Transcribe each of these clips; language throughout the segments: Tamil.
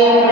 Gracias.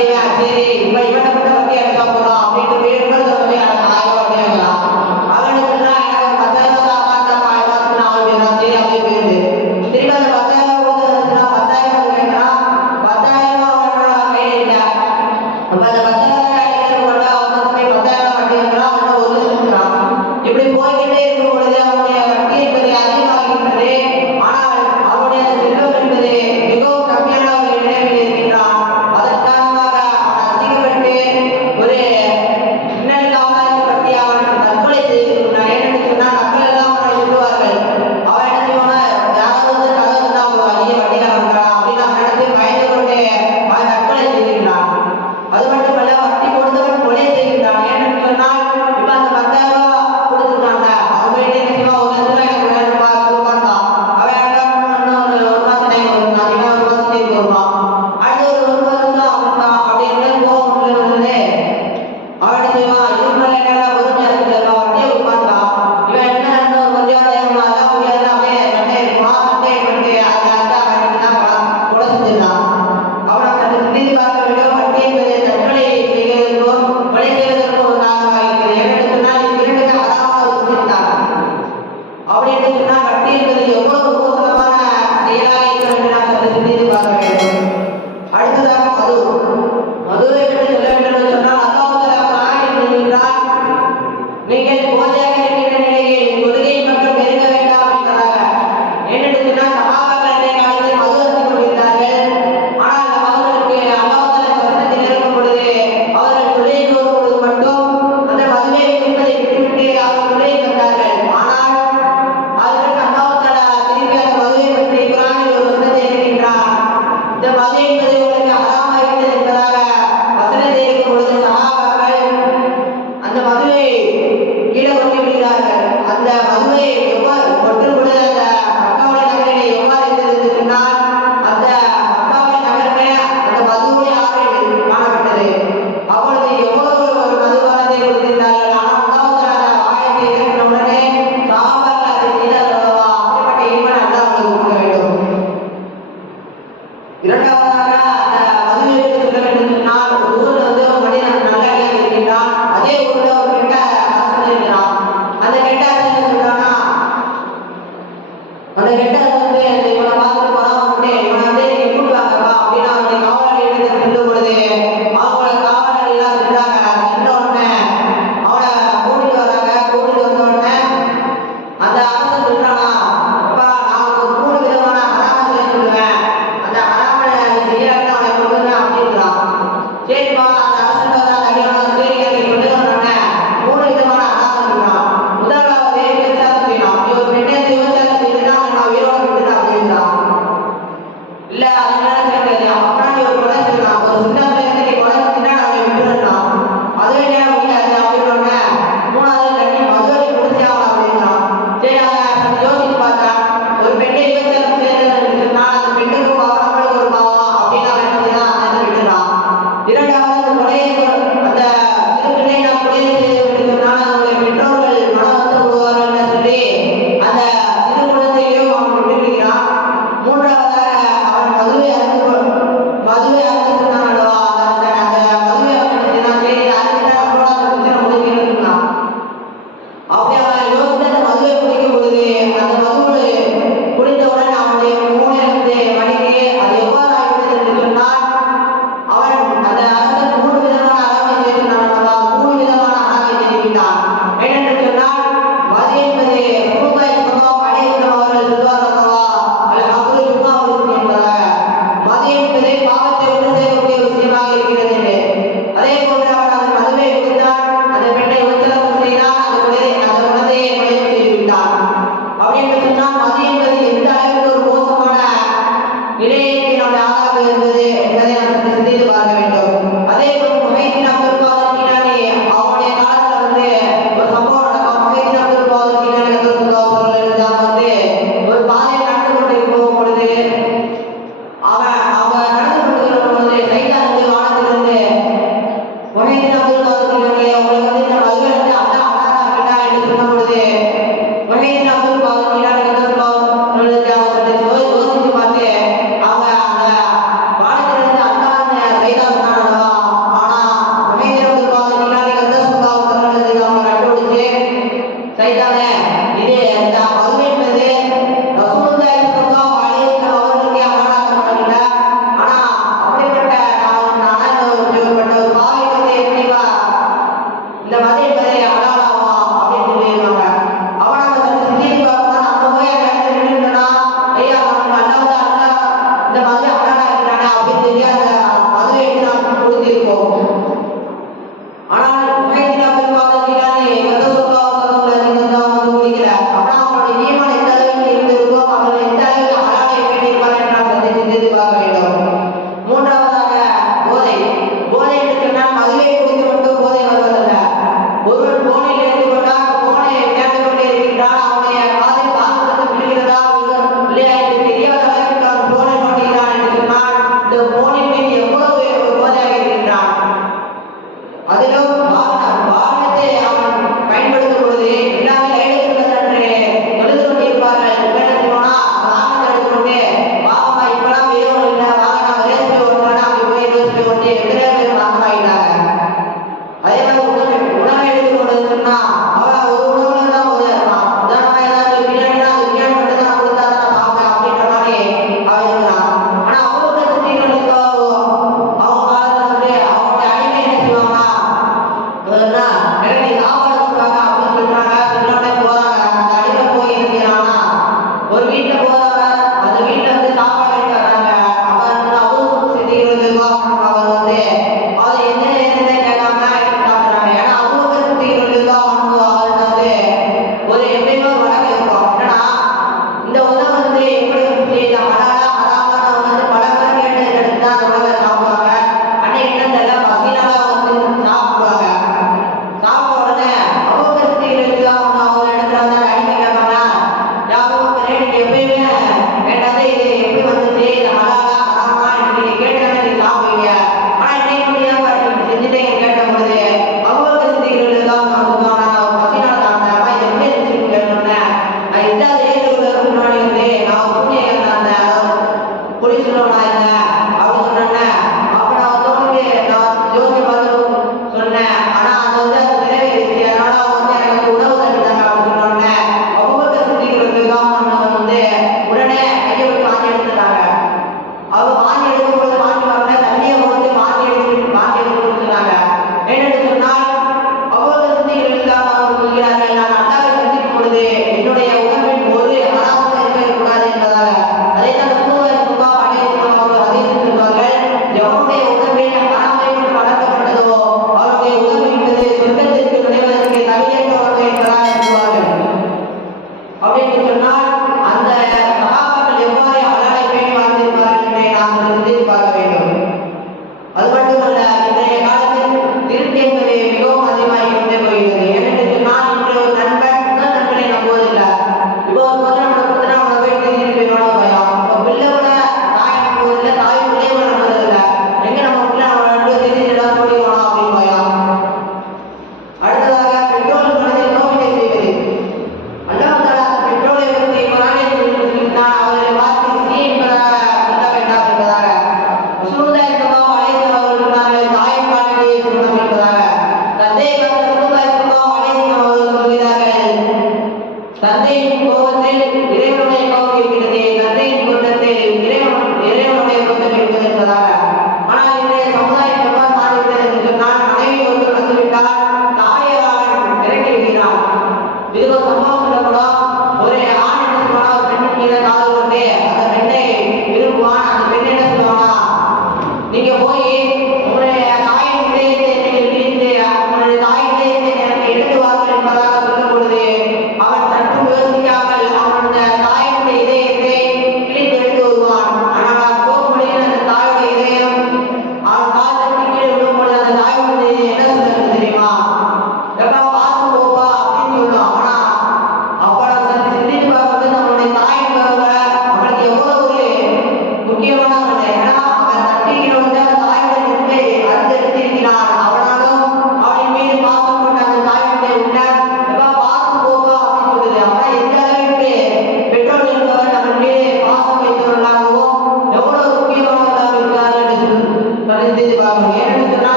ಸಂಸ್ಥೆಯಾಗಿರಿ ವೈವಾ அடுத்ததாக மது மதுரை Tá aí, galera?